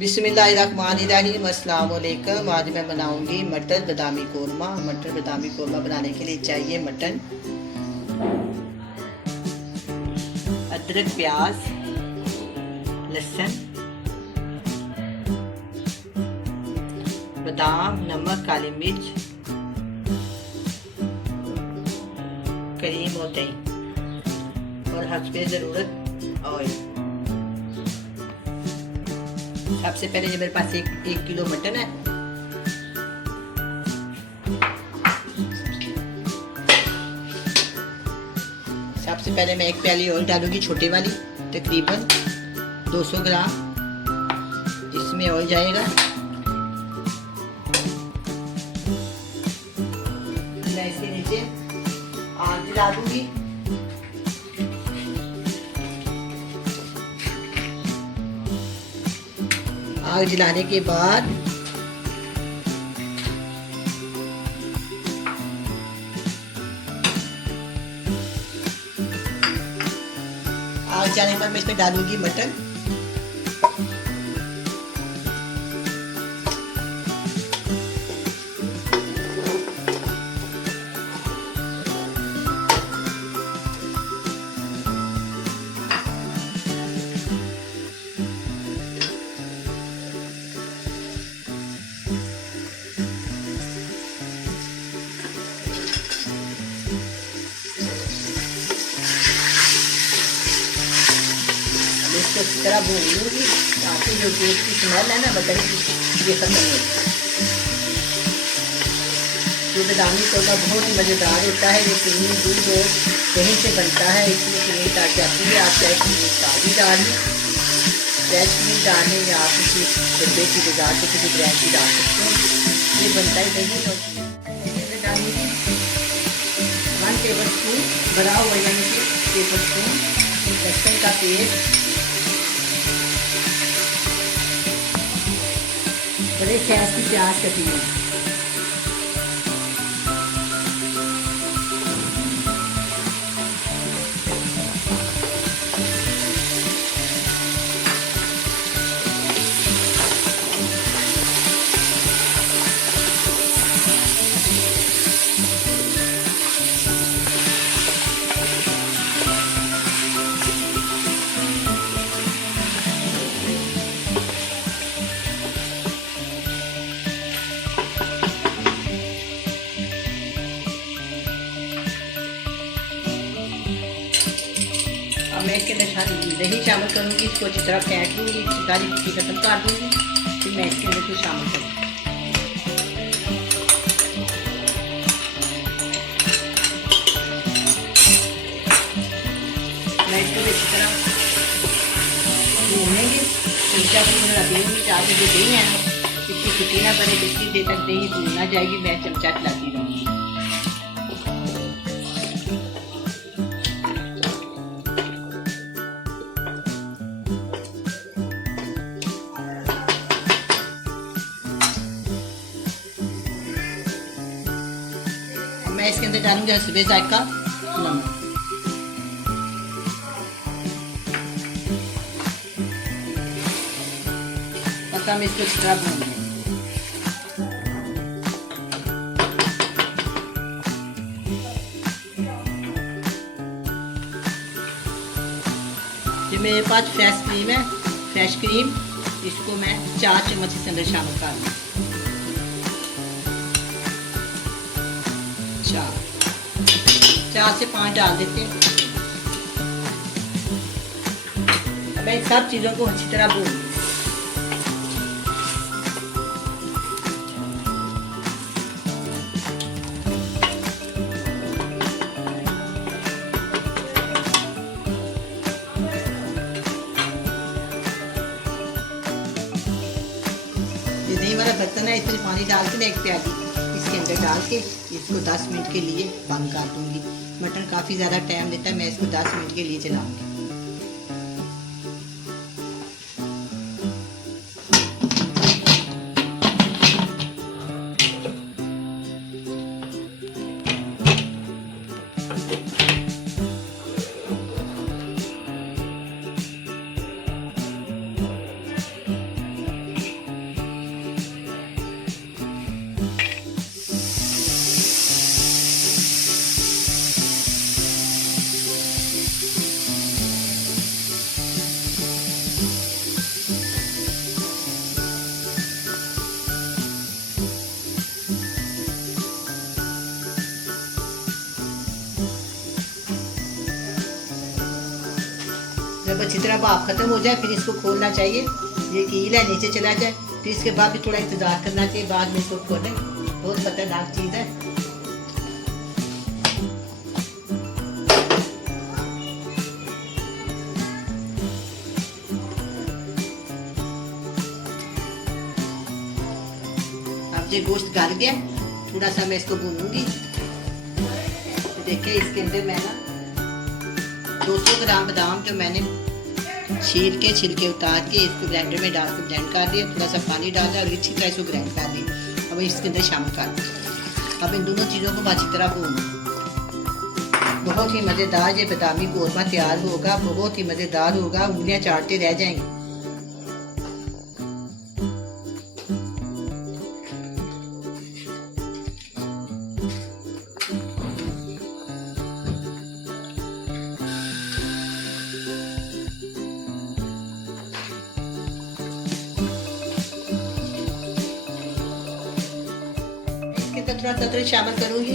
बिस्मिल्लाहिर्रहमानिर्रहीम, अस्सलाम वालेकुम। आज मैं बनाऊंगी मटर बादामी कोरमा। मटर बादामी कोरमा बनाने के लिए चाहिए मटन, अदरक, प्याज, लहसुन, बादाम, नमक, काली मिर्च, क्रीम और दही और हस्बे ज़रूरत ऑयल। सबसे पहले ये मेरे पास एक किलो मटन है। सबसे पहले मैं एक प्याली ऑयल डालूंगी, छोटी वाली, तकरीबन 200 ग्राम इसमें ऑयल जाएगा। मैं इसके नीचे आग जला दूंगी। आग जलाने के बाद आग जलाने के बाद मैं इसमें डालूंगी मटन। इसको इस तरह भून लूँगी ताकि जो टेस्ट की स्मेल है ना मटन की, ये खत्म हो। ये बादामी कोरमा बहुत ही मज़ेदार होता है। ये क्रीमी दूध और दही से बनता है, इसमें क्रीम डाल जाती है। आप चाहे क्रीम ताज़ी डाल लें, फ्रेश क्रीम डाल लें, या आप किसी डब्बे की बाजार से किसी ब्रांड की डाल सकते हैं। ये बनता ही दही और डालेंगे 1 टेबल स्पून भरा हुआ, यानी कि टेबल स्पून लहसुन का पेस्ट, बड़े साइज की प्याज कटी है, मैं इसके अंदर दही शामिल करूँगी। इसको अच्छी तरह फेंट लूँगी, सारी चीज़ खत्म कर दूँगी, फिर मैं इसके अंदर कुछ शामिल करूँगी। मैं इसको अच्छी तरह भूनेंगे, चमचा से लगी दूँगी ताकि जो दही है इसकी छुट्टी ना पड़े। जितनी देर तक दही भून ना जाएगी मैं चमचा चलाती रहूँगी। मैं इसके अंदर डालूंगी हस्बे जायका नमक। पता मैं इसको इस तरह भूनूंगी। ये मेरे पास फ्रेश क्रीम है, फ्रेश क्रीम, इसको मैं 4 चम्मच इसके अंदर शामिल कर दूँ। 4 से 5 डाल देते हैं। मैं इन सब चीज़ों को अच्छी तरह भून लूँगी। ये दही वाला बर्तन है, इसमें पानी डाल के एक प्याली इसके अंदर डाल के इसको 10 मिनट के लिए बंद कर दूंगी। मटन काफ़ी ज़्यादा टाइम लेता है, मैं इसको 10 मिनट के लिए चलाऊंगी। जब अच्छी तरह भाप खत्म हो जाए फिर इसको खोलना चाहिए, ये कील है नीचे चला जाए, फिर इसके बाद भी थोड़ा इंतजार करना चाहिए, बाद में इसको खोलें। बहुत खतरनाक चीज़ है। अब ये गोश्त गल गया, थोड़ा सा मैं इसको भूनूंगी। तो देखिए इसके अंदर मैं ना 200 ग्राम बादाम जो मैंने छील के छिलके उतार के इसको ब्लेंडर में डाल के ब्लेंड कर दिया, थोड़ा सा पानी डाल दिया और अच्छी तरह इसको ग्राइंड कर दिया। अब इसके अंदर शामिल कर दिया। अब इन दोनों चीज़ों को अच्छी तरह भूनना। बहुत ही मज़ेदार ये बादामी कोरमा तैयार होगा, बहुत ही मज़ेदार होगा, उंगलियां चाटते रह जाएंगी। थोड़ा अदरक शामिल करूंगी,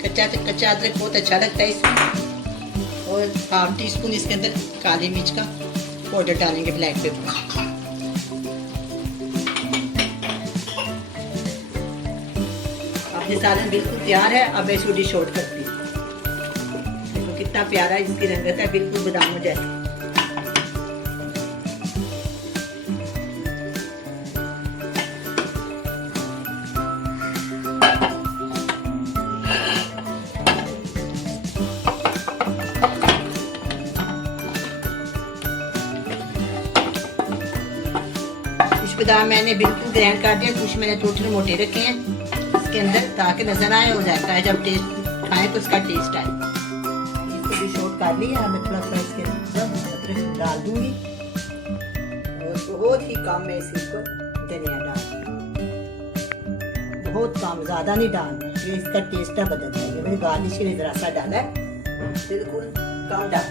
कच्चा अदरक बहुत अच्छा लगता है इसमें, और हाफ टी स्पून इसके अंदर काली मिर्च का पाउडर डालेंगे, ब्लैक पेपर। अब ये सालन बिल्कुल तैयार है। अब मैं इसको डिश आउट करती हूँ। देखो कितना प्यारा इसकी रंगत है, बिल्कुल बादामों जैसी। बादाम मैंने बिल्कुल ग्राइंड कर दिया, कुछ मैंने टोटल मोटे रखे हैं इसके अंदर, ताकि नजर आए हो जाता है जब टेस्ट खाएं तो उसका टेस्ट आए। इसको भी शॉर्ट कर लिया। मैं थोड़ा सा इसके अंदर अदरक डाल दूंगी और बहुत ही कम में इसको धनिया डाल, बहुत कम, ज्यादा नहीं डालना, ये इसका टेस्ट बदल जाएगा। मैंने गार्निश के लिए जरा सा डाला है, बिल्कुल कम डाल।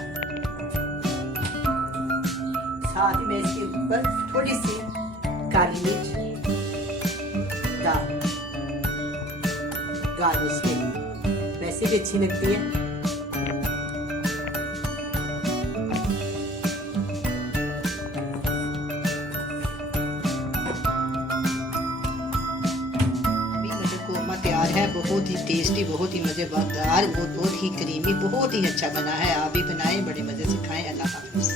साथ ही मैं इसके ऊपर थोड़ी सी काली मिर्च डाल, गार्निश के लिए, वैसे भी अच्छी लगती है। अभी मुझे कोरमा तैयार है, बहुत ही टेस्टी, बहुत ही मजेदार, बहुत ही क्रीमी, बहुत ही अच्छा बना है। आप भी बनाएं, बड़े मजे से खाएं। अल्लाह हाफिज़।